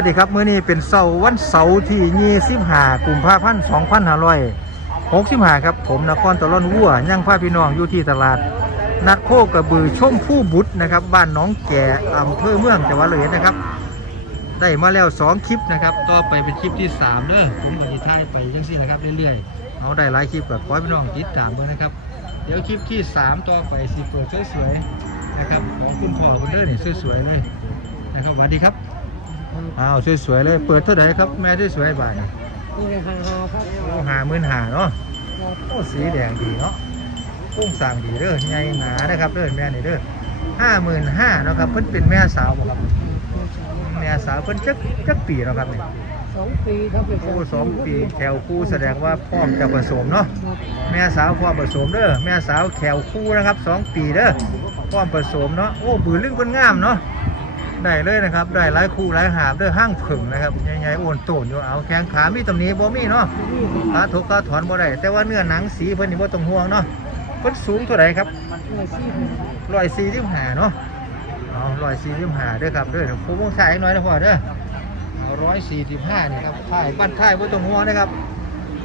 วัสดีครับมื้อนี้เป็นเสาร์วันเสาร์ที่25กุมภาพันธ์2565ครับผมนครตะล่อนวัวย่างพาพี่น้องอยู่ที่ตลาด นัดโคกระบือชมผู้บุตรนะครับ บ้านน้องแก่อำเภอเมืองจังหวัดเลยนะครับ ได้มาแล้ว2คลิปนะครับต่อไปเป็นคลิปที่3เด้อผมก็จะถ่ายไปจังซี่นะครับเรื่อยๆเอาได้หลายคลิปแบบขอพี่น้องติดตามเบิ่งนะครับ เดี๋ยวคลิปที่3ต่อไปสิเปิดสวยๆนะครับของคุณพ่อคุณเด้อนี่ยสวยๆเลยนะครับสวัสดีครับ อ้าวสวยๆเลย เปิดเท่าไหร่ครับ แม่สวยๆบ่ายนี่เลยหาหาครับโอ้หาหมื่นหาเนาะโอ้สีแดงดีเนาะกุ้งสั่งดีเด้อใหญ่หนานะครับเด้อแม่นี่เด้อห้าหมื่นห้าเนาะครับเพิ่นเป็นแม่สาวบ่ครับแม่สาวเพิ่นจักจักปีเนาะครับนี่สองปีครับเป็นโอ้สองปีแขวคู่แสดงว่าพร้อมจะผสมเนาะครับแม่สาวพร้อมผสมเด้อแม่สาวแขวคู่นะครับสองปีเด้อพร้อมผสมเนาะโอ้บือลึงเพิ่นงามเนาะ ได้เลยนะครับ ได้หลายคู่หลายหาบด้อห้างผึ่งนะครับใหญ่ๆอ้วนโตนอยู่เอาแข้งขามีตำหนิบ่มีเนาะขาถกขาถอนบ่ได้แต่ว่าเนื้อหนังสีเพิ่นนี่บ่ต้องห่วงเนาะเพิ่นสูงเท่าไหร่ครับร้อยสี่สิบห้าเนาะเอาร้อยสี่สิบห้าด้อครับเด้อผมวงสายหน่อยนะพ่อเด้อร้อยสี่สิบห้านี่ครับท้ายบั้นท้ายบ่ต้องห่วงนะครับ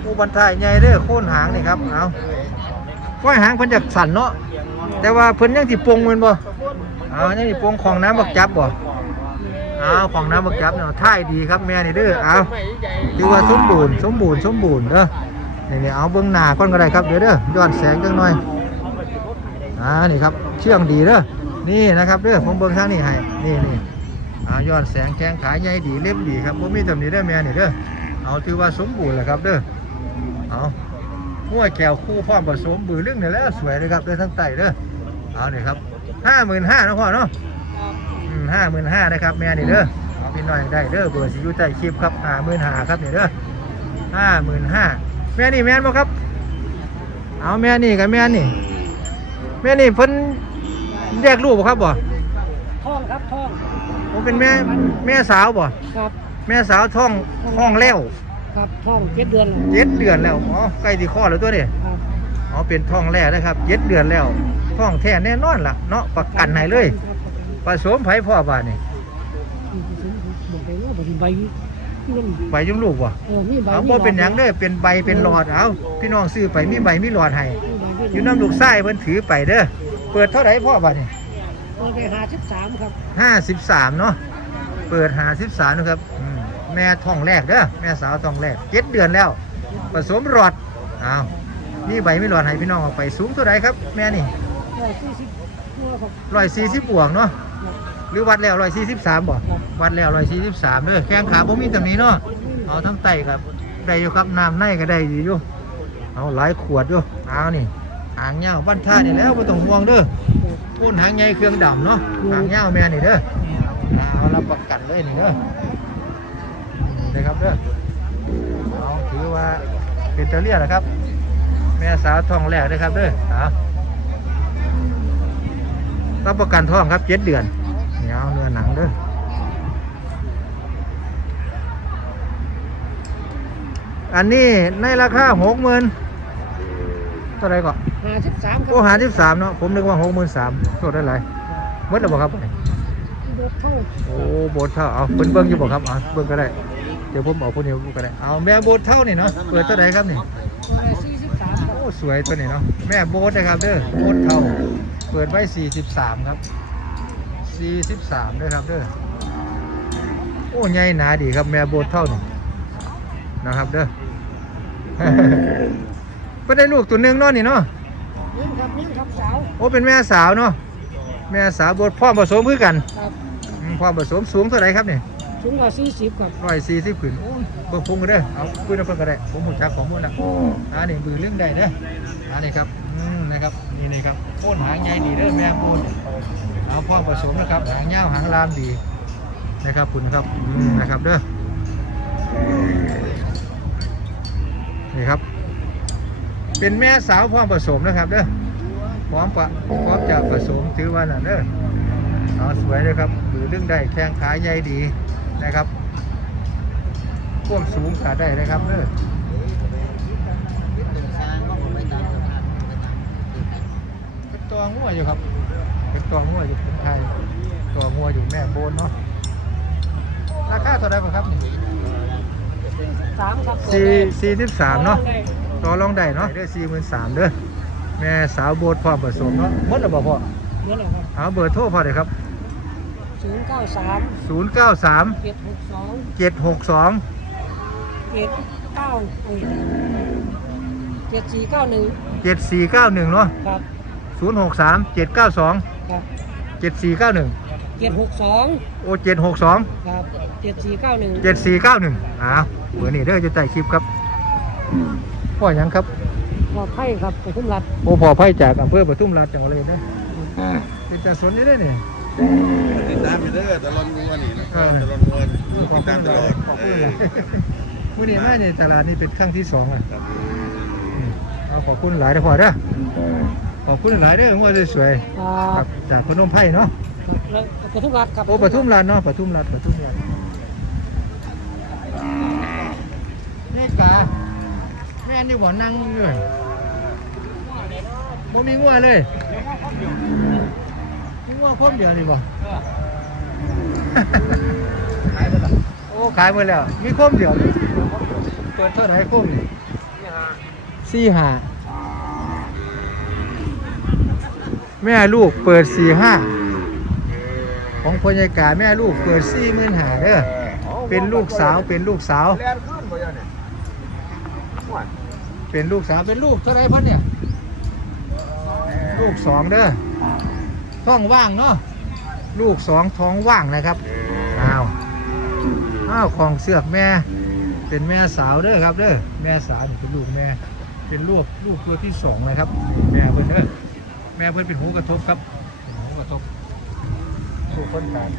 ผู้บั้นท้ายใหญ่เด้อโค่นหางนี่ครับเอาก้อยหางเพิ่นจะสั่นเนาะแต่ว่าเพิ่นยังสิปรุงแม่นบ่ อายังสิปรุงของน้ำบักจับบ่เอาของน้ำบักจับเนาะท้ายดีครับแม่นี่เด้อเอาถือว่าสมบูรณ์สมบูรณ์สมบูรณ์เด้อนี่นี่เอาเบื้องหน้าก่อนก็ได้ครับเดี๋ยวเด้อย้อนแสงจังหน่อยอ่านี่ครับเชื่องดีเด้อนี่นะครับเด้อผมเบิ่งทางนี้ให้นี่นี่อ่าย้อนแสงแข้งขาใหญ่ดีเล็บดีครับผมมีตำหนิเด้อแม่นี่เด้อเอาถือว่าสมบูรณ์แล้วครับเด้อเอาห้วยแก้วคู่พร้อมผสมบือเรื่องนี่แล้วสวยเลยครับเด้อทั้งไตเด้อเอาเนี่ครับ ห้าหมื่นห้านะพ่อเนาะห้าหมื่นห้านะครับแม่นี่เด้อเอาพี่น้อยได้เด้อเบอร์สิอยู่ใต้คลิปครับห้าหมื่นห้าครับนี่เด้อห้าหมื่นห้าแม่นี่แม่นบ่ครับ เอาแม่นี่กับแม่นี่ แม่นี่เพิ่นแยกลูกบ่ครับบ่ท่องครับท่องผมเป็นแม่แม่สาวบ่ครับ แม่สาวท้องท้องแล้วครับท่องเจ็ดเดือนเจ็ดเดือนแล้วอ๋อใกล้ที่คลอดแล้วตัวนี้ครับ อ๋อเป็นท้องแล้วนะครับเจ็ดเดือนแล้วท้องแท้แน่นอนล่ะเนาะประกันให้เลยผสมไผพ่อบาดนี่บอกไปว่าบอกใบนี่ใบยุ่งลูกบ่เออมีใบเอาบ่เป็นหยังเด้อเป็นใบเป็นหลอดเอาพี่น้องซื้อไปมีใบมีหลอดให้อยู่น้ำลูกไส้เพิ่นถือไปเด้อเปิดเท่าไหร่พ่อบาดนี่เปิดไปหาสิบสามครับห้าสิบสามเนาะเปิดหาสิบสามนะครับอืมแม่ท้องแรกเด้อแม่สาวท้องแรกเจ็ดเดือนแล้ว ผสมหลอดอ้าว นี่ใบไม่หลอดให้พี่น้องเอาไปสูงเท่าไหรครับแม่นี่ร้อยสี่สิบตัวครับร้อยสี่สิบบวกเนาะหรือวัดแล้วร้อยสี่สิบสามบ่วัดแล้วร้อยสี่สิบสามเด้อแข้งขาบ่มีตำหนี้เนาะเอาทั้งไตครับได้อยู่ครับน้ำในก็ได้ดีอยู่เอาหลายขวดอยู่เอานี่หางเงาบ้านท่านี่แล้วไม่ต้องห่วงเด้อพูนหางใหญ่เครื่องดำเนาะหางเงาแม่นี่เด้อเอารับประกันเลยนี่เด้อนี่ครับเด้อเอาถือว่าเป็นตะเลียนะครับแม่สาวท้องแรกนะครับเด้อเอารับประกันท้องครับเจ็ดเดือนนี่เอาเนื้อหนังเด้ออันนี้ในราคาหกหมื่นเท่าไหรก่อนหาสิบสามครัโอ้หาที่สามเนาะผมนึกว่าหกหมื่นสามโทษได้ไรเมื่อไรบอกครับรถเท่าโอ้โบสถ์เท่าเอาเบิ้งเบิ้งอยู่บอกครับเอาเบิ้งก็ได้เดี๋ยวผมเอาพวกนี้ก็ได้เอาแม่โบสถ์เท่านี่เนาะเปิดเท่าไหร่ครับนี่ร้อย สี่สิบสามครับโอ้สวยตัวนี้เนาะแม่โบสถ์นะครับเด้อโบสถ์เท่าเปิดไว้ 43 ครับ 43ด้วยครับเด้อโอ้ใหญ่หนาดีครับแม่โบสถ์เท่านี่นะครับเด้อก็ได้ลูกตัวหนึงเนาะนี่เนาะนี่ครับนี่ครับสาวโอ้เป็นแม่สาวเนาะแม่สาวโบสถ์พ่อผสมคือกันครับอืมพ่อผสมสูงเท่าไหร่ครับนี่ สูงกว่าสี่สิบครับ ร้อยสี่สิบขึ้นโอ้ยเบิ่งพุงก็ได้อเอาปืนเอาเพิ่นก็ได้ผมหูจักของมูลนะอันนี้บือเรื่องใดเด้ออันนี้ครับอืมนะครับนี่นี่ครับโค่นหางใหญ่ดีเด้อแม่ปูนเอาพ่อผสมนะครับหางยาวหางลามดีนะครับคุณครับอืมนะครับเด้อนี่ครับ เป็นแม่สาวพร้อมผสมนะครับเด้อพร้อมปะพร้อมจะผสมถือว่าน่ะเด้อเอาสวยเลยครับบือเรื่องใดแข้งขาใหญ่ดี นะครับท่วมสูงขาได้นะครับเด้อเป็นตัวงัวอยู่ครับเป็นตัวงัวอยู่เป็นไทยตัวงัวอยู่แม่โบนเนาะราคาเท่าไหร่บ่ครับนี่สามครับสี่สี่สิบสามเนาะต่อรองได้เนาะได้สี่หมื่นสามเด้อแม่สาวโบดพร้อมผสมเนาะหมดแล้วบ่พ่อนี่แหละครับเอาเบอร์โทรพ่อเลยครับ ศูนย์เก้าสามศูนย์เก้าสามเจ็ดหกสองเจ็ดหกสองเจ็ดเก้าเจ็ดสี่เก้าหนึ่งเจ็ดสี่เก้าหนึ่งเนาะครับศูนย์หกสามเจ็ดเก้าสองครับเจ็ดสี่เก้าหนึ่งเจ็ดหกสองโอเจ็ดหกสองครับเจ็ดสี่เก้าหนึ่งเจ็ดสี่เก้าหนึ่งอ้าวเบอร์นี้เด้อจะใต้คลิปครับพ่อหยังครับปลอดภัยครับไปคุ้มรัดโอพอไพ่จากอำเภอปทุมราชจังหวัดเลยนะเป็นตาสนนี่ได้เนี่ย ติดตามไปเด้อตลอดงัวนี่นะตลอดงัวขอบติดคุตามณตหลลาอยดขอบคุณหลายมื้อนี้มาในตลาดนี่เป็นครั้งที่สองอะครับอืมเอาขอบคุณหลายเด้อพ่อเด้อขอบคุณหลายเด้องัวสวยอ่าๆครับจากพนมไพ่เนาะแล้วไปคุ้มรัดครับโอ้ปทุมราชเนาะปทุมราชปทุมราชเลขกาแม่นี่บ่นั่งอยู่เลยบ่มีงัวเลย มีงัวครบเดียวนี่บ่ขายหมดแล้วโอ้ขายหมดแล้ว มีครบเดียวเลยเปิดเท่าไหร่ครบนี่สี่ห้าแม่ลูกเปิดสี่ห้าของพญากาแม่ลูกเปิดสี่หมื่นหาเด้อเป็นลูกสาวเป็นลูกสาวแลนขึ้นบ่ยังเนี่ยเป็นลูกสาวเป็นลูกเท่าไรพ่อเนี่ย ลูกสองเด้อ ท้องว่างเนาะลูกสองท้องว่างนะครับอ้าวอ้าวของเสือกแม่ เป็นแม่สาวเด้อครับเด้อแม่สาวนี่เป็นลูกแม่ เป็นลูกลูกตัวที่สองนะครับ แม่เพิ่นเด้อแม่เพิ่นเป็นหูกระทบครับเป็นหูกระทบลูกคนตาย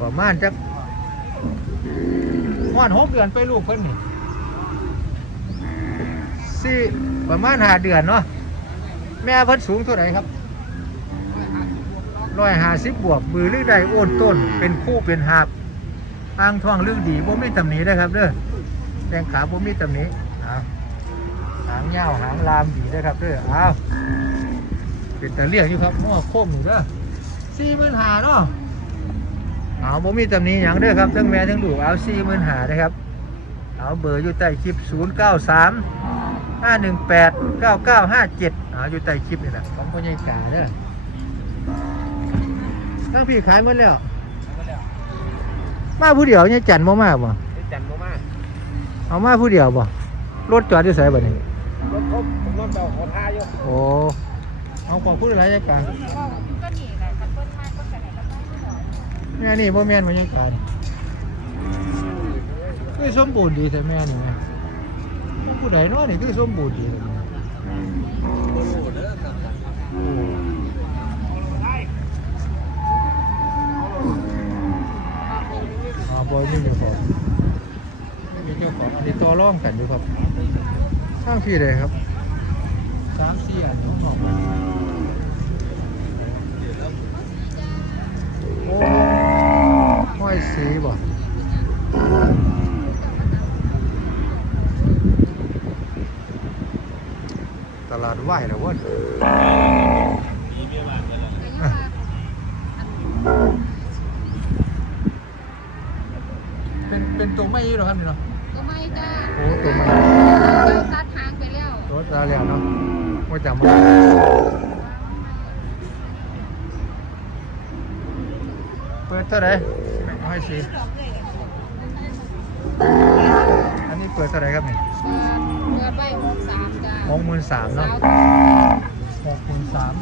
ประมาณจักม่อนหกเดือนไปลูกเพิ่นนี่สี่ประมาณหาเดือนเนาะแม่เพิ่นสูงเท่าไหร่ครับ ร้อยห้าสิบบวกมือลึกได้โอนต้น เป็นคู่เป็นหาบอ้างท้องลึกดีบ่มีตำหนินะครับเด้อแข้งขาบ่มีตำหนิเอาหางยาวหางลามดีนะครับเด้อเอาเป็นแตะเลียงอยู่ครับมั่วโค้งอยู่เด้อสี่หมื่นหาเนาะเอาบ่มีตำหนิหยังเด้อครับทั้งแม่ทั้งลูกเอาสี่หมื่นหานะครับเอาเบอร์อยู่ใต้คลิป0 9 3 5 1 8 9 9 5 7เอาอยู่ใต้คลิปนี่แหละของพ่อใหญ่กาเด้อ ทั้งพี่ขายหมดแล้วมาผู้เดียวเนี่ยจันบ่มาบ่จันบ่มาเอามาผู้เดียวบ่รถจอดอยู่ไสบ่นี่รถครบรถเบาขอทาอยู่โอ้เอาของผู้ใดจัดการแม่นี่บ่แม่นพ่อใหญ่กานี่คือสมบูรณ์ดีแต่แม่นี่แม่ผู้ใดเนาะนี่คือสมบูรณ์ดีเลยอ๋อ บอยไม่มีของไม่มีเจ้าของอันนี้ตัวร่องกันอยู่ครับข้างพี่เลยครับสามสี่อันของออกมาโอ้ห้อยสีบ่ตลาดไหวนะเว้ยเป็นเป็น ตัวไม่ยี่หรอครับนี่เนาะก็ไม่จ้าโอ้ตัวไม่เราตัดทางไปแล้วตัวตาเหลี่ยมเนาะว่าจำมาเปิดเท่าไหร่ห้อยสีอันนี้เปิดเท่าไหร่ครับนี่เรือใบหกสามจ้าหกหมื่นสามเนาะสาวหกหมื่นสาม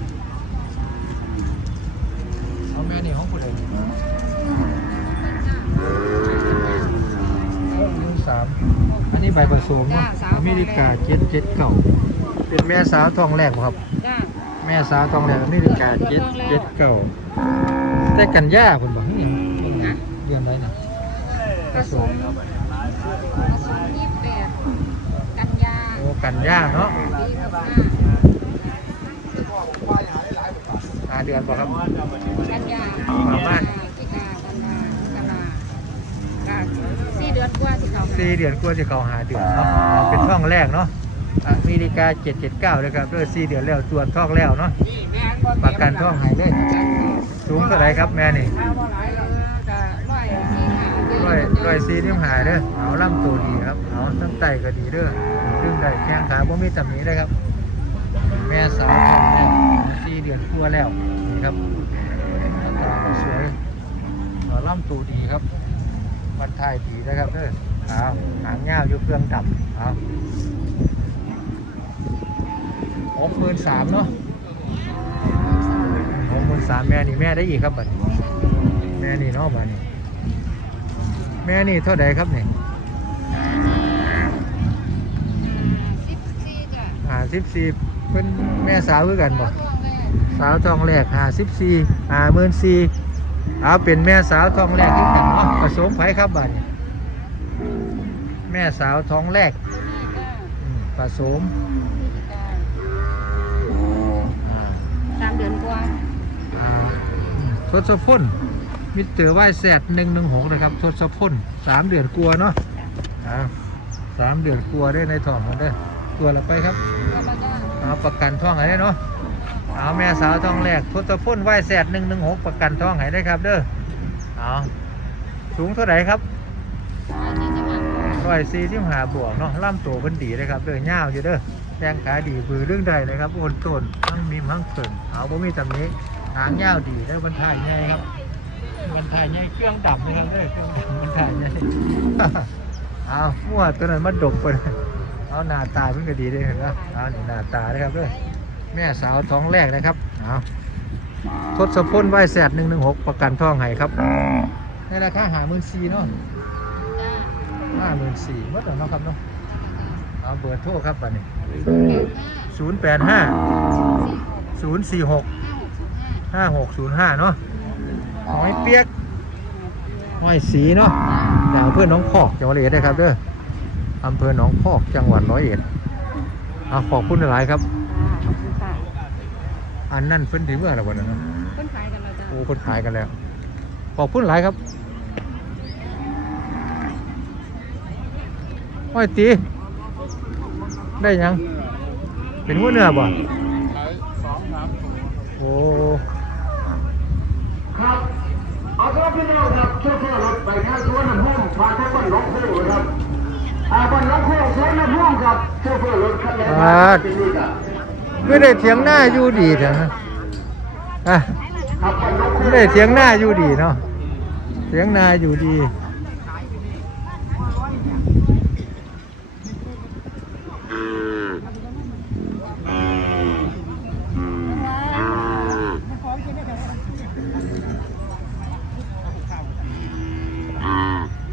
เอาแม่นี่ห้องผู้ใดนี่หกหมื่น สามอันนี้ใบผสมเนาะอเมริกาเจ็ดเจ็ดเก่าเป็นแม่สาวทองแรกบ่ครับ จ้าแม่สาวทองแรกอเมริกาเจ็ดเจ็ดเก่าแต่กันย่าคุณบอกนี่เดือนไรนะผสมยี่สิบแปดกันยาโอ้กันย่าเนาะปีหกห้าหาเดือนบ่ครับกันยาประมาณ สิกากันยากันยาค่ะ สี่เดือนกว่าที่เขาสี่เดือนกว่าจะเขาหาเดือนเนาะเป็นท่องแรกเนาะอเมริกาเจ็ดเจ็ดเก้าเลยครับเด้อสี่เดือนแล้วตรวจท่องแล้วเนาะประกันท่องหายเลยสูงเท่าไหรครับแม่นี่เออจะร้อยร้อยสี่ที่หาเด้อเอาล่ำตัวดีครับเอาตั้งไตก็ดีเด้อซึ่งได้แข้งขาบ่มีตำหนิเลยครับ แม่สาวทองแล้วสี่เดือนกลัวาแล้วนี่ครับหน้าตาก็สวยเอาล่ำตัวดีครับ วันทายดีนะครับเด้อเอาหางยาวอยู่เครื่องดำเอาหกหมื่นสามเนาะหกหมื่นสามแม่นี่แม่ได้อีกครับบัดแม่นี่เนาะบัดนี้แม่นี่เท่าไหร่ครับนี่ห้าสิบสี่เป็นแม่สาวคือกันบ่ท้องแรกสาวทองแรกห้าสิบสี่ห้าหมื่นสี่ เอาเป็นแม่สาวทองแรกคือกันเนาะผสมไผครับบัดนี้แม่สาวทองแรกตัวนี้ก็อืมผสมพฤศจิกาอ่าสามเดือนกว่าอ่าทศพลมิเตอร์ไวแซดหนึ่งหนึ่งหกนะครับทศพลสามเดือนกลัวเนาะอ่าสามเดือนกลัวได้ในท้องมันได้อตัวละไปครับตัวละก็เอาประกันท้องให้ได้เนาะ เอาแม่สาวทองแรกทศพลไหวแสดหนึ่งหนึ่งหกประกันทองให้ได้ครับเด้อเอาสูงเท่าไหร่ครับอันนี้จะมาร้อยสี่ที่หาบวกเนาะล่ำตัวเป็นดีเลยครับเด้อยาวอยู่เด้อแข้งขาดีบือเรื่องใดเลยครับโอนต้นทั้งมีทั้งเพิ่นเอาบ่มีตำนี้หางยาวดีได้บรรทายใหญ่ครับบรรทายใหญ่เครื่องดำนะครับเด้อเครื่องดำบบรรทายใหญ่เอามั่วตัวนั้นมันดกไปเอาหน้าตาเพิ่งก็ดีเลยเห็นปะเอาหน้าตาเลยครับเด้อ แม่สาวท้องแรกนะครับเอาทศพลไหวแสดหนึ่งหนึ่งหกประกันท้องให้ครับในราคาหาหมื่นสี่เนาะจ้าห้าหมื่นสี่เมื่อไหร่เนาะครับเนาะเอาเบอร์โทรครับบัดนี้เก่งห้าศูนย์แปดห้าสี่ศูนย์สี่หกห้าหกศูนย์ห้าห้าหกศูนย์ห้าเนาะหอยเปียกหอยสีเนาะจากอำเภอหนองพอกจังหวัดร้อยเอ็ดนะครับเด้ออำเภอหนองพอกจังหวัดร้อยเอ็ดเอาขอบคุณหลายๆครับขอบคุณค่ะ อันนั่นเพิ่นถึงเมื่อไหร่วันนั้นเนาะคนขายกันเราจ้ะโอ้คนขายกันแล้ว ขอบคุณหลายครับห้อยตีได้ยัง เป็นหัวเนื้อบ่ขายสองสามตัวโอ้ครับเอาละพี่น้องครับช่วยๆรถไปงานสวนน้ำพุ่มมาที่บ้านหนองโค้งนะครับอาบ้านหนองโค้งสวนน้ำพุ่มครับช่วยๆรถคันนี้ครับที่นี่ครับ ไม่ได้เถียงหน้าอยู่ดีเถอะนะอะไม่ได้เถียงหน้าอยู่ดีเนาะเถียงหน้าอยู่ดี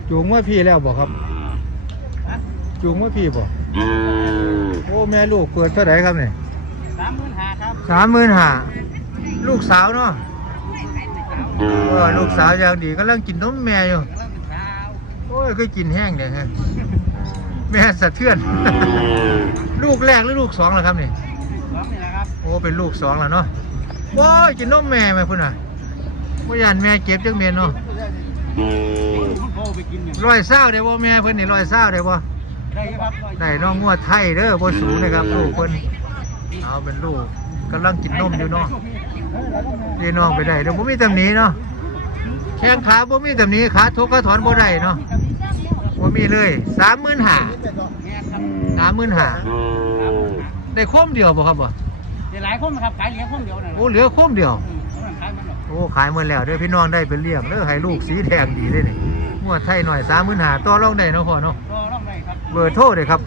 จูงเมื่อพี่แล้วบอกครับจูงเมื่อพี่บอกโอ้แม่ลูกเปิดเท่าไหร่ครับเนี่ย สามหมื่นห้าครับสามหมื่นห้าลูกสาวเนาะเออลูกสาวอย่างดีก็เริ่งกินนมแม่อยู่เริ่มเป็นสาวโอ้ยเคยกินแห้งเลยฮะแม่สะเทือน ลูกแรกหรือลูกสองล่ะครับนี่สองนี่แหละครับโอ้เป็นลูกสองแล้วเนาะโอ้ยกินนมแม่ไหมพุ่นอะว่ยานแม่เก็บจังเมียนเนาะโทรไปกินอยู่ร้อยเศร้าเดี๋ยวบ่แม่เพิ่นนี่ร้อยเศร้าเดี๋ยวบ่ได้ครับได้น้องงัวไทยเด้อบ่สูงนะครับลูกเพิ่น เอาเป็นลูกกำลังกินนมอยู่เนาะเรียน้องไปได้เดี๋ยวบ่มีตำหนิเนาะแข้งขาบ่มีตำหนิขาทุกขาถอนบ่ได้เนาะบ่มีเลย35,000แม่ครับ35,000ได้โคมเดียวบ่ครับบ่เดี๋ยวหลายคนนะครับขายเหรียญคนเดียวนะโอ้เหลือโคมเดียวขายมันหรอกโอ้ขายหมดแล้วเด้อพี่น้องได้ไปเลี้ยงเด้อให้ลูกสีแดงดีเด้อนี่งัวไทยหน่อย35,000ต่อรองได้เนาะพ่อเนาะรอร่องได้ครับเบอร์โทรเลยครับ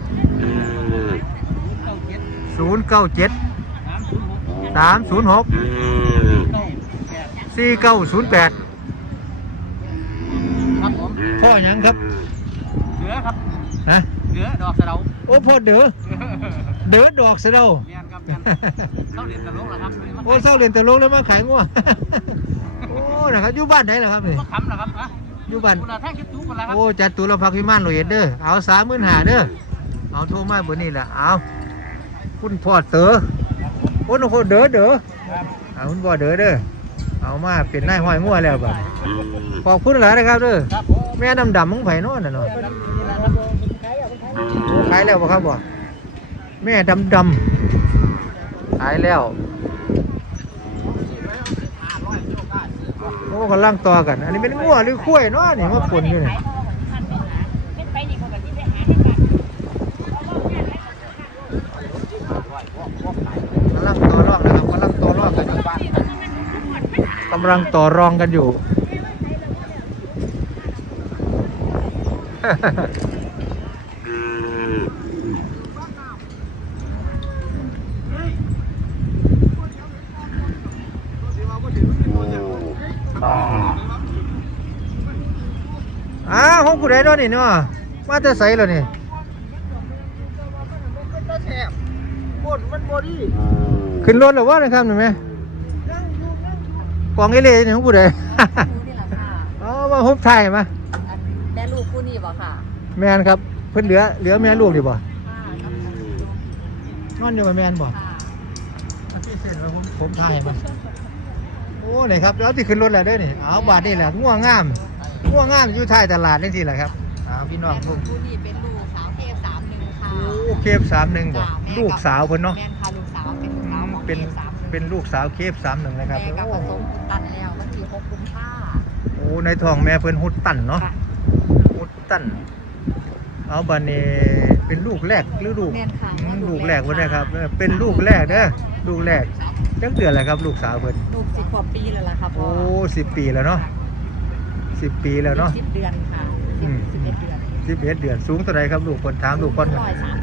เก้าเจ็ด097สามศูนย์หก306เก้าแปด4908ครับผมพ่อหยังครับเหลือครับนะเหลือดอกสะเดาโอ้พ่อเดือเดือดอกเสะเดาเรียนครับเรียนเข้าเรียนตลกแล้วครับโอ้เศร้าเรียนแต่ลงแล้วมาขายงัวโอ้นะครับอยู่บ้านไหนล่ะครับนี่ก็คำนะครับนะอยู่บ้านคุณอาแท่งคิดตู้กันแล้วครับโอ้จัดตุลพักพิมานโรเอ็ดเด้อเอาสามหมื่นหาเด้อเอาโทรมาเบอร์นี้แหละเอา คุณพ่อเต๋อคุณพ่อเด้อเด้อเอาคุณพ่อเด้อเด้อเอามาเป็นนายห้อยงัวแล้วบัดขอบคุณหลายนะครับเด้อแม่ดำดำมึงไผ่นอนน่ะเนาะขายแล้วบ่ครับบ่แม่ดำดำขายแล้วโอ้กำลังต่อกัน อันนี้เป็นงัวหรือคุ้ยเนาะนี่มาปนอยู่เนี่กำลังต่อรองนะครับกำลังต่อรองกันอยู่กำลังต่อรองกันอยู่ อ้าวห้องผู้ใดเนาะนี่เนาะมาแต่ใสแล้วนี่ขึ้นรถแล้ววะนะครับเห็นไหม กล่องเอเล่นี่ห้องผู้ใดนี่แหละค่ะเอามาฮบไทยมาอันแม่ลูกคู่นี้บ่ค่ะแมนครับเพิ่นเหลือเหลือแม่ลูกดีบ่ค่ะนอนอยู่กับแมนบ่ค่ะที่เส้นว่าผมผมไทยมาโอ้นี่ครับแล้วที่ขึ้นรถแล้วเด้อนี่เอาบาทนี่แหละง่วงงามง่วงงามอยู่ท้ายตลาดนี่สิแหละครับเอาพี่น้องแม่ผลูมกคู่นี้เป็นลูกสาวเทพสามหนึ่งค่ะโอ้เคฟสามหนึ่งบ่จ้ะแม่ลูกสาวเพิ่นเนาะ แม่ค่ะลูกสาวเป็นลูกสาวของเป็นทพสามหง เป็นลูกสาวเคฟสามหนึ่งนะครับแม่กับผโอ้สมตันแล้ววันที่หกกุมภาโอ้ในท้องแม่เพิ่นฮุดตันเนาะค่ะฮุดตัน เอาบัดนี้เป็นลูกแรกหรือลูกแม่นค่ะอืมลูกแรกเพิ่นนะครับเออเป็นลูกแรกเด้อลูกแรกจักเดือนแล้วครับ ลูกสาวเพิ่นลูกสิบกว่าปีแล้วล่ะค่ะพ่โอ้อสิบปีแล้วเนาะสิบปีแล้วเนาะ สิบเดือนค่ะอืม สิบเอ็ดเดือนสิบเอ็ดเดือนสูงเท่าไหรครับลูกคนถามลูกคน ร้อยสามสิบค่ะ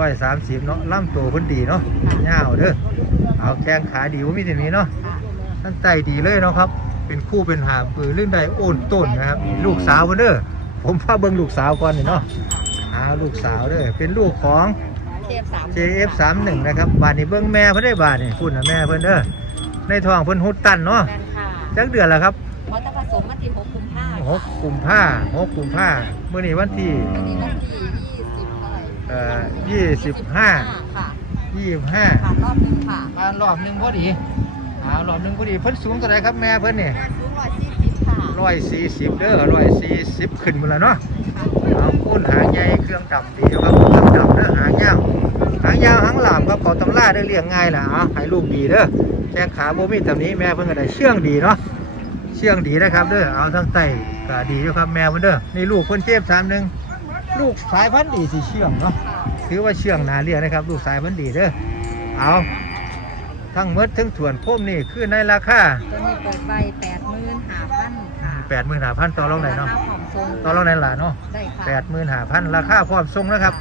ร้อยสามสิบเนาะล่ำตัวเพิ่นดีเนาะยาวเด้อเอาแข้งขาดีว่ามีแต่นี้เนาะค่ะตั้งใจดีเลยเนาะครับ เป็นคู่เป็นหาปือเรื่องใดโอนต้นนะครับ ลูกสาวเพิ่นเด้อผมพาเบิ่งลูกสาวก่อนนี่เนาะเอาลูกสาวเด้อเป็นลูกของเทพสาม JF31 นะครับบาดนี้เบิ่งแม่เพิ่นได้บาดนี่พูดนะแม่เพิ่นเด้อในท้องเพิ่นหุดตันเนาะแม่นค่ะจักเดือนแล้วครับเพราะจะผสมวันที่หกกุมภาหกกุมภาหกกุมภาเมื่อนี้วันที่วันนี้วันที่ยี่สิบ เท่าไหร่เอ่อยี่สิบห้าค่ะยี่สิบห้าค่ะรอบหนึงค่ะมารอบหนึ่งพอดีอ่ารอบหนึ่งพอดีเพิ่นสูงเท่าไหรครับแม่เพิ่นนี่แม่สูงร้อยสี่สิบค่ะร้อยสี่สิบเด้อร้อยสี่สิบขึ้นหมดแล้วเนาะเอาคูนหางใหญ่เครื่องดำดีครับเครื่องดำเด้อหางยาวหางยาวหางหลามครับเขาตำล่าได้เลี้ยงง่ายล่ะเอาให้ลูกดีเด้อแข้งขาโบมีตำนี้แม่เพิ่นก็ได้เชื่องดีเนาะเชื่องดีนะครับเด้อเอาทั้งไตก็ดีอยู่ครับแม่เพิ่นเด้อนี่ลูกเพิ่นเจ็บสามหนึ่ง ลูกสายพันธุ์ดีสิเชื่องเนาะถือว่าเชื่องนาเรียกนะครับ ลูกสายมันดีเด้อเอาทั้งหมดทั้งถ่วนพ่มนี่คือในราคาตัวนี้เปิดใบแปดหมื่นห้าพันค่ะแปดหมื่นห้าพันต่อรองไหนเนาะรคของทรงต่อรองไหนล่ะเนาะได้ค่ะแปดหมื่นห้าพันราคาพร้อมส่งนะครับ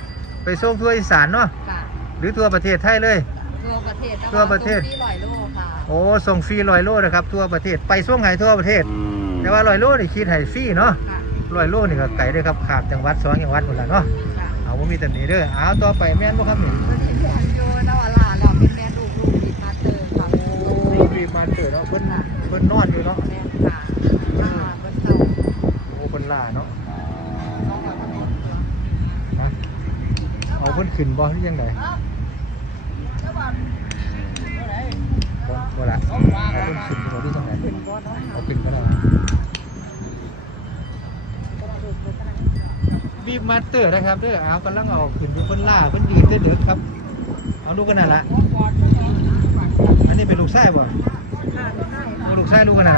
ไปส่งทั่วอีสานเนาะค่ะหรือทั่วประเทศไทยเลย ทั่วประเทศทั่วประเทศ ที่ลอยโลค่ะโอ้ส่งฟรีลอยโลนะครับทั่วประเทศไปส่งให้ทั่วประเทศ แต่ว่าลอยโลนี่คิดให้ฟรีเนาะค่ะ ลอยโลนี่ก็ไกลเด้อครับขาดจังหวัดสองจังหวัดหมดแล้วเนาะค่ะเอาว่ามีแต่นี้เด้อเอาต่อไปแม่นบ่ครับนี่ตัวนี้เป็นโยนวาลาเราเป็นแม่ลูกลูกดิมาเตอร์ค่ะโอ้รีบมาเติดเนาะเพิ่นเพิ่นนอนอยู่เนาะแม่ค่ะอ่าเบิ้ลเจ้าโอ้เพิ่นล่าเนาะฮะเอาเพิ่นขึ้นบ่หรือยังไงบ่บ่ละเอาเพิ่นขึ้นบ่หรือจังไดเอาขึ้นก็ได้ บีบมาสเตอร์นะครับเด้อเอากำลังเอาขึ้นอยู่เพิ่นล่าเพิ่นยืนเด้อเด้อครับ เอาลูกกันนั่นละอันนี้เป็นลูกไส้บ่ลูกไส้ลูกกันน่ะ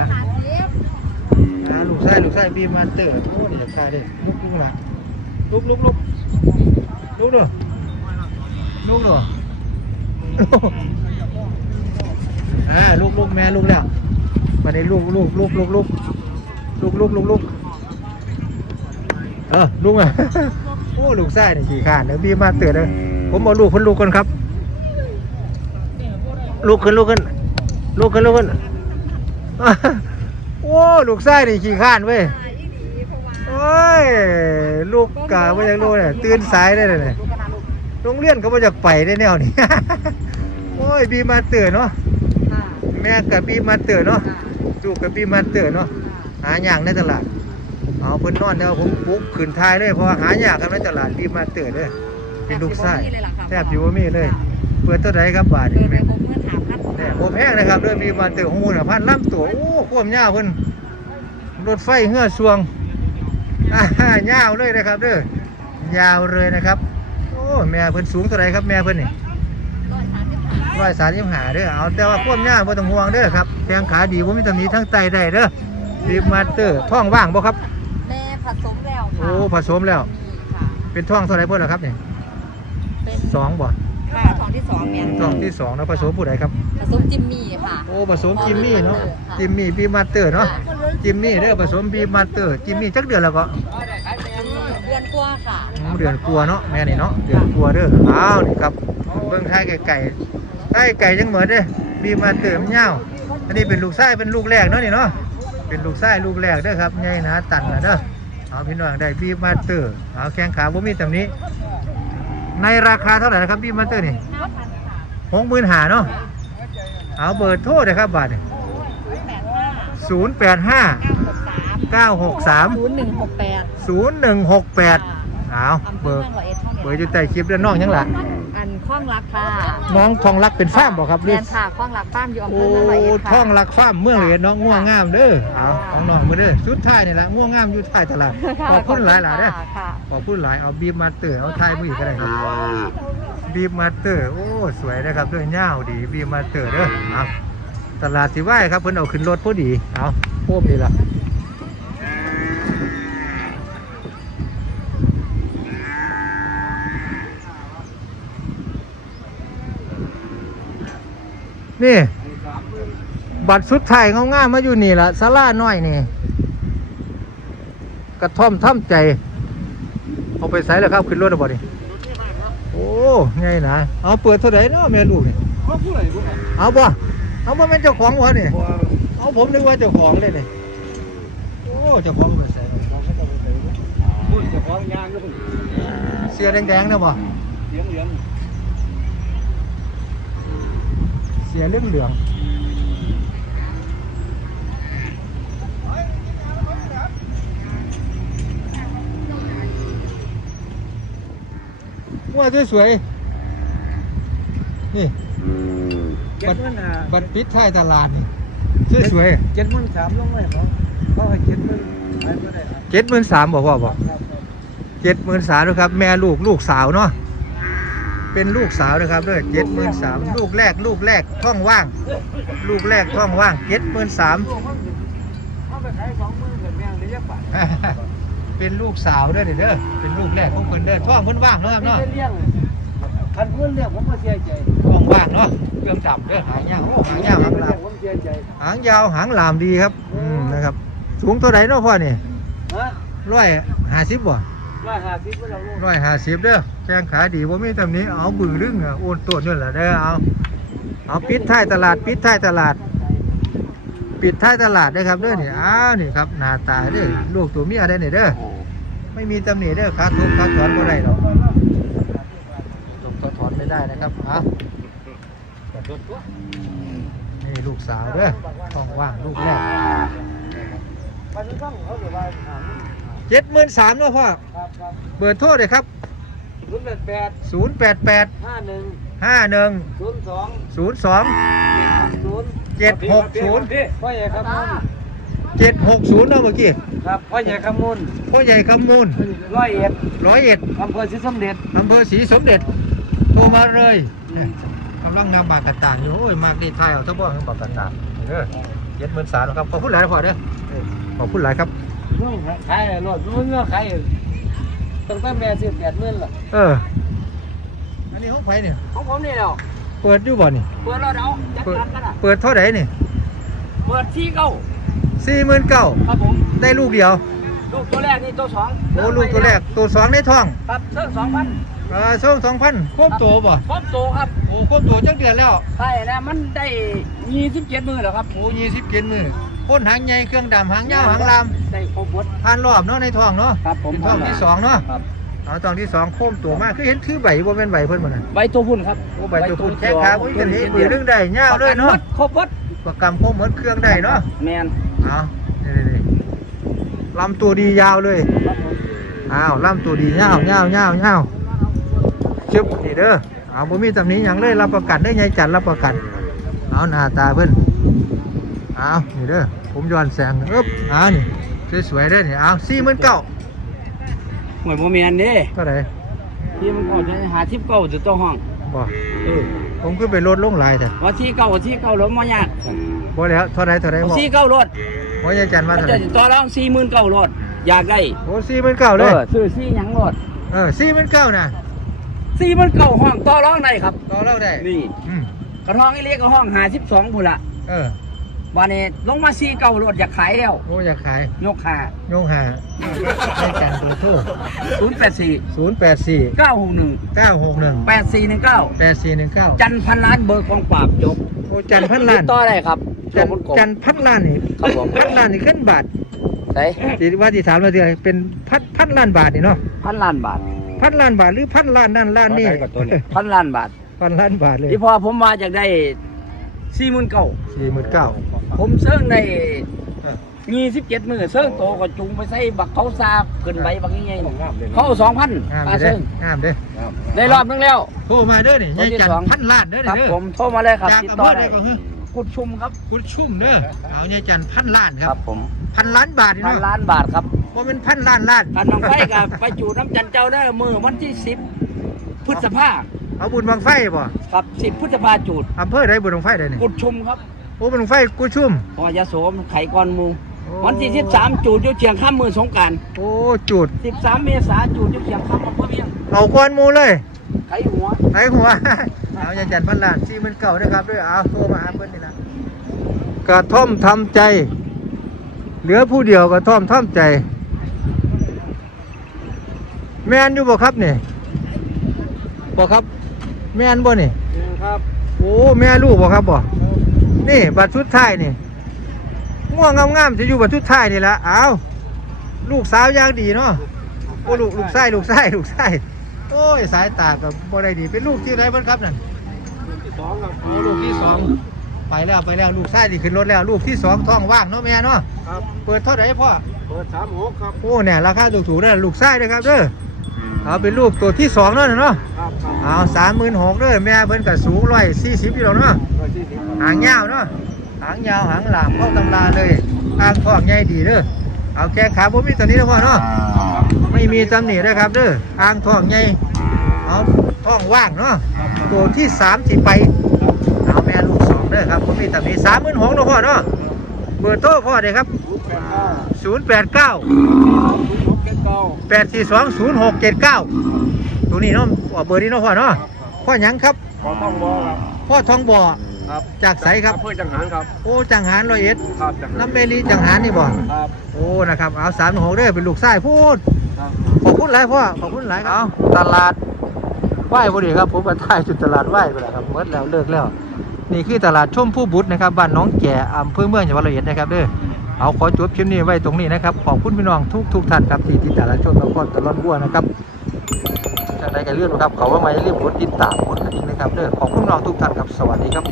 อ่าลูกไส้ลูกไส้บีบมาสเตอร์โอ้นี่ยากใส่เด้อลุกลุกละลุกลุกลุกลุกเด้อลุกเด้ออ่าลูกลูกแม่ลูกแล้วมาในลูกลูกลูกลูกลูกลูกลูกลูกลูก เออลูกอะโอ้ลูกไส้เนี่ยขี่ขานเดี๋ยวบีมาเตือนเลยผมเอาลูกคนลูกคนครับ ลูกขึ้นลูกขึ้นลูกขึ้นลูกขึ้นโอ้ลูกไส้เนี่ยขี่ขานเว้ยโอ้ยลูกกาไม่อยากลูกเนี่ยตื่นสายได้เลยเนี่ยโรงเรียนเขาไม่อยากไปได้แนวนี้โอ้ยบีมาเตือนเนาะค่ะแม่กับบีมาเตือนเนาะค่ะลูกกับบีมาเตือนเนาะหาอย่างในตลาด เอาเพิ่นนอนแล้วผมปลุกขึ้นทายเลยเพราะว่าหาอย่างกันในตลาดบีมาเตือนเลยเป็นลูกไส้แทบอยู่ว่ามีเลย เปิดตัวไหนครับบาทเดินี่นไปแม่พบเมื่อถามพันเนี่ยโมแพงนะครับเด้วยมีมาเตือนหูน่ะพันล้ำตัวโอ้ความยาวเพิ่นรถไฟเหื่อสวงอ่ายาวเลยนะครับเด้อยาวเลยนะครับ โอ้แม่เพิ่นสูงเท่าไหรครับแม่เพิ่นนี่ร้อยสามสิบห้าร้อยสามสิบห้าเด้อเอาแต่ว่าความยาวบ่ต้องห่วงเด้อครับแข้งขาดีบ่มีตำหนิทั้งไตได้เด้อบีบมาสเตอร์ท้องว่างบ่ครับแม่ ผสมแล้วโอ้ค่ะผสมแล้ว มีค่ะ เป็นท้องเท่าไหร่เพิ่นล่ะครับเนี่ยเป็นสองบ่ค่ะท้องที่สองเนี่ยท้องที่สองแล้วผสมผู้ใดครับ ผสมจิมมี่ค่ะ โอ้ผสมจิมมี่เนาะจิมมี่บีมาสเตอร์เนาะจิมมี่เด้อผสมบีมาสเตอร์จิมมี่จักเดือนแล้วก็เดือนกว่าค่ะอืมเดือนกลัวเนาะแม่นี่เนาะเดือนกลัวเด้ออ้าวนี่ครับเบิ่งท้ายไก่ไก่ท้ายไก่ยังเหมือนเด้อบีมาสเตอร์มันยาวอันนี้เป็นลูกไส้เป็นลูกแรกเนาะนี่เนาะเป็นลูกไส้ลูกแรกเด้อครับใหญ่หนาตันนะเด้อ เอาพี่น้องได้บีมาสเตอร์เอาแข้งขาบ่มีตำหนี้ ในราคาเท่าไหร่นะครับบีมาสเตอร์นี่หกหมื่นหาเนาะเอาเบอร์โทรเลยครับบาทนี่ศูนย์แปดห้าเก้าหกสามศูนย์หนึ่งหกแปดศูนย์หนึ่งหกแปดเอาอำเภเบออร์เมืองร้อยเอ็ดเท่าเบอนี้ร์อยู่ใต้คลิปแล้วน้องยังล่ะอันค ล้องรักค่ะน้องทองรักเป็นฟ้าร์มบอกครับแมนค่ะคล้องรักป้ามอยู่อำเภโอ้อเมืองร้อยเอ็ดค่ะทองรักฟ้าร์มเมืองเลยน้องง่วงงามเด้อเอาของน้องมาเด้อสุดท้ายนี่ละง่วงงามอยู่ท้ายตลาดขอบคุณหลายหลายเด้อค่ะขอบคุณหลายเอาบีบมาเตอร์เอาท้ายมือก็ได้ครับบีบมาเตอร์โอ้สวยนะครับด้วยเงาวดีบีบมาเตอร์เด้อเอาตลาดสิไหวครับเพิ่นเอาขึ้นรถพอดีเอาโค้มนี่ล่ะ นี่ บัตรสุดท้ายเงาๆมาอยู่นี่ละซาลาน้อยนี่ กระท่อมท่ำใจ เอาไปใส่แล้วครับ ขึ้นรถแล้วบ่นี่โอ้ไงนะเอาเปิดเท่าไหร่เนาะแม่ลูกนี่เขาผู้ใดผู้ใดเอาบ่เอาบ่แม่นเจ้าของบ่นี่เอาผมนึกว่าเจ้าของเลยนี่โอ้เจ้าของเปิดใส่พูดจะฟ้องยางเพิ่งเสียแดงๆนะบ่เลี้ยงเลี้ยง เสียเหลืองเหลืองว่าสวยๆนี่ เจ็ดหมื่นห้าบัตรปิดท้ายตลาดนี่สวยเจ็ดหมื่นสามลงเลยเหรอเขาให้เจ็ดหมื่นขายไม่ได้ครับๆเจ็ดหมื่นสามบอกว่าบอกครับ เจ็ดหมื่นสามนะครับ แม่ลูกลูกสาวเนาะ เป็นลูกสาวนะครับด้วยเจ็ดหมื่นสามลูกแรกลูกแรกท้องว่าง ลูกแรกท้องว่างเจ็ดหมื่นสามเป็นลูกสาวด้อเด้อเด้อเป็นลูกแรกของเพิ่นเด้อท้องเพิ่นว่างเนาะครับเนาะคันเพื่อนเลี้ยงผมก็เสียใจท้องว่างเนาะเครื่องจับเด้อหางยาวหางยาวหางลามหางยาวหางลามดีครับอืมนะครับ สูงเท่าไหร่เนาะพ่อนี่ฮะร้อยห้าสิบบ่ร้อยห้าสิบไม่ต้องลงร้อยห้าสิบเด้อ ข้งขาดีว่ามีตำหนี้เอาบือรึงอะโอนตัวนี่แหละเด้อเอาเอาปิดท้ายตลาดปิดท้ายตลาด ปิดท้ายตลาดเด้ครับเด้อนี่อ้าวนี่ครับหน้าตาเด้อลูกตัวเมียได้อนี่ยเด้อไม่มีตำหนิเด้อขาทุบขาถอนบ่ได้หรอกทุบขาถอนไม่ได้นะครับเอานี่ลูกสาวเด้อต้องว่างลูกแรกเจ็ดหมื่นสามเนาะพ่อเบอร์โทษเลยครับ ศูนย์แปดแปดศูนย์แปดแปดห้าหนึ่งห้าหนึ่งศูนย์สองศูนย์สองศูนย์เจ็ดหกศูนย์พ่อใหญ่คำมูลเจ็ดหกศูนย์เนาะเมื่อกี้ครับพ่อใหญ่คำมูลพ่อใหญ่คำมูลร้อยเอ็ดร้อยเอ็ดอำเภอศรีสมเด็จอำเภอศรีสมเด็จโทรมาเลยกำลังงามบากกระต่างอยู่โอ้ยมากดีไทยเอาทั้งบ่ทั้งบากกระต่างเด้อเจ็ดหมื่นสามครับขอบคุณหลายนะพ่อเด้อขอบคุณหลายครับขายรถมันเงือขาย ตั้งแต่แม่สิบแปดหมื่นละเออ อันนี้ห้องไฟเนี่ย ของผมนี่แล้วเปิดอยู่บ่นี่ เปิดรถเอาจัดเปิดการกันอะเปิดเท่าไหร่นี่เปิดที่เก้าสี่หมื่นเก้าครับผมได้ลูกเดียว ลูกตัวแรกนี่ตัวสองโอ้ลูกตัวแรก ตัวสองในท้องครับเส้นสองพันเออส่งสองพันควบตัวบ่ พร้อมโตครับโอ้ควบตัวจังเดือนแล้ว ใช่แล้วมันได้ยี่สิบเจ็ดมือแล้วครับ โอ้ยี่สิบเกนมือ พ่นหางใหญ่เครื่องดำหางยาวหางลามได้ครบหมดผ่านรอบเนาะในท้องเนาะครับผมเป็นท้องที่สองเนาะครับเอาท้องที่สองโค้มตัวมากคือเห็นถือใบบ่แม่นใบเพิ่นบ่น่ะใบตัวพุ่นครับโอ้ใบตัวพุ่นแข้งขาบ่มีปัญหาปืนเรื่องใดยาวเลยเนาะครบหมดประกำโค้มเหมือนเครื่องได้เนาะแมนเอานี่ๆๆลำตัวดียาวเลยครับผมอ้าวลำตัวดียาวยาวยาวยาวชึบนี่เด้อเอาบ่มีตำหนิหยังเลยรับประกันได้ไงจัดรับประกัน เอาหน้าตาเพิ่นเอานี่เด้อผมย้อนแสงอึ๊บเอานี่สวยๆเด้อนี่เอา49,000หวยโมเมนเด้เท่าไหร่ที่มันก่อนจะหาทิปเก่าจะตัวห้องบ่เออผมคือไปลดลงหลายแต่ว่าที่เก่าที่เก่ารถมายากบ่แล้วเท่าไหร่เท่าไหร่เอาบ่ที่เก่ารถบโอ้ยายจันมามันเท่าไหจะร่ต่อรองสี่หมื่นเก้ารถอยากได้โอ้สี่หมื่นเก้าเอเลยอซื้อสี่หยังรถเออสี่หมื่นเก้านะสี่หมื่นเก้าห้องต่อรองได้ครับต่อเล่าได้นี่อืมกระท้องไอ้เล็กก็ห้องหาสิบสองพุ่นละเออ วันนี้ลงมาสี่เก้ารถอยากขายแล้วโอ้อยากขายยกหาโยงหาให้การตัวโทษศูนย์แปดสี่ศูนย์แปดสี่เก้าหกหนึ่งเก้าหกหนึ่งแปดสี่หนึ่งเก้าแปดสี่หนึ่งเก้าจันพันล้านเบอร์ของปราบจบโอ้จันพันล้านติดต่อได้ครับจันโจคนกบ จันพันล้านนี่ครับผม พันล้านนี่ขึ้นบาทใส่ที่ว่าที่ถามมาเดือเป็นพันพันล้านบาทนี่เนาะพันล้านบาท พันล้านบาทหรือพันล้านนั่นล้านนี่พันล้านบาท พันล้านบาทเลยที่พอผมมาจากได้ สี่หมื่นเก้าสี่หมื่นเก้าผมเซิ่งได้ยี่สิบเจ็ดมือเซิ่งโตก็จุงไปใส่บักเขาซาขึ้นใบบางยังไงเขาสองพันงามปลาเด้เซิ่องงามเด้อได้รอบนึงแล้วโทรมาเด้อนี่คนยายที่จันสองพันล้านเด้อครับเด้อผมโทรมาเลยครับจากติดอำต่เภออใดได้ก็คือกุดชุมครับคุณชุ่มเด้อเอายายจันพันล้านคครัรับบผมพันล้านบาทนี่พันเนาะล้านบาทครับว่าเป็นพันล้านล้านการบังไฟกับไปจูดน้ำจันเจ้าได้มือวันที่สิบพฤษภา เอาบุญบังไฟบ่ครับสิบพฤษภาจูดอำเภอใดบุญบังไฟใดนี่กุดชุมครับโอ้บุญบังไฟกูชุ่มพอยาโสมไขก้อนหมูโอ้วันที่สิบสามจูดอยู่เชียงข้ามมือสงกรารโอ้จุดสิบสามเมษาจูดอยู่เชียงข้ามอำเภอเมียงเอาก้อนหมูเลยไขหัวไอ้หัวเอายายจันพันล้านสี่หมันเก่าด้วยครับด้วยเอาโทรมาหาเพิ่นนี่นะกระท่อมทำใจ เหลือผู้เดียวกระท่อมทำใจ แม่นอยู่บ่ครับนี่บ่ครับ แม่นบ่นี่ครับโอ้แม่ลูกบ่ครับบ่นี่บัตรชุดท้ายนี่ง่วงงามๆจะอยู่บัตรชุดท้ายนี่ละเอาลูกสาวอย่างดีเนาะโอ้ลูกลูกไส้ลูกไส้ลูกไส้โอ้ยสายตากับบ่ได้ดีเป็นลูกที่ไหนเพิ่นครับนั่นที่สองครับโอ้ลูกที่สองไปแล้วไปแล้วลูกไส้ที่ขึ้นรถแล้วลูกที่สองท้องว่างเนาะแม่เนาะครับเปิดเท่าไหร่พ่อเปิดสามหกครับโอ้เนี่ยราคาถูกๆเด้อลูกไส้เด้อครับเด้อ เอาเป็นลูกตัวที่สองเนาะเนาะครับครับเอาสามหมื่นหกเด้อแม่เพิ่นก็สูงร้อยสี่สิบอยู่แล้วเนาะร้อยสี่สิบครับหางยาวเนาะหางยาวหางหลามเข้าตำราเลยอ้างท้องใหญ่ดีเด้อเอาแกงขาบ่มีตัวนี้นะพ่อเนาะไม่มีตำหนิด้วยครับเด้ออ้างท้องใหญ่เอาท้องว่างเนาะตัวที่สามสิไปเอาแม่ลูกสองเด้อครับบ่มีตำหนิสามหมื่นหกเนาะพ่อเนาะเบอร์โทรพ่อเด้ครับศูนย์แปดเก้าศูนย์ แปดเก้าหกเจ็ดเก้าแปดสี่สองศูนย์หกเจ็ดเก้าตัวนี้เนาะเบอร์นี้เนาะพ่อเนาะพ่อหยังครับขอต้องบอครับ พ่อทองบ่อครับจากไสครับ อำเพื่อจังหารครับ โอ้จังหารร้อยเอ็ดครับจังหารน้ำเมลีจังหารนี่บ่ครับ โอ้นะครับเอาสามหกเด้อเป็นลูกไส้พูด ครับ ขอบคุณหลายพ่อขอบคุณหลายครับเอาตลาดไหว้พอดีครับผมมาถ่ายจุดตลาดไหว้ไปแล้วครับเมื่แล้วเลิกแล้ว นี่คือตลาดชมผู้บุตรนะครับบ้านหน้องแก่อำเภอเมืองจังหวัดร้อยเอ็ดนะครับเด้อ เอาขอจบคลิปนี้ไว้ตรงนี้นะครับ ขอบคุณพี่น้องทุกทุกท่านครับที่ติดตามและชมละครตลอดบัวนะครับจากใดก็เลื่อนนะครับเขาว่าไม่รีบกดติดตามกดกระดิ่งนะครับเด้อขอบคุณน้องทุกท่านครับสวัสดีครับ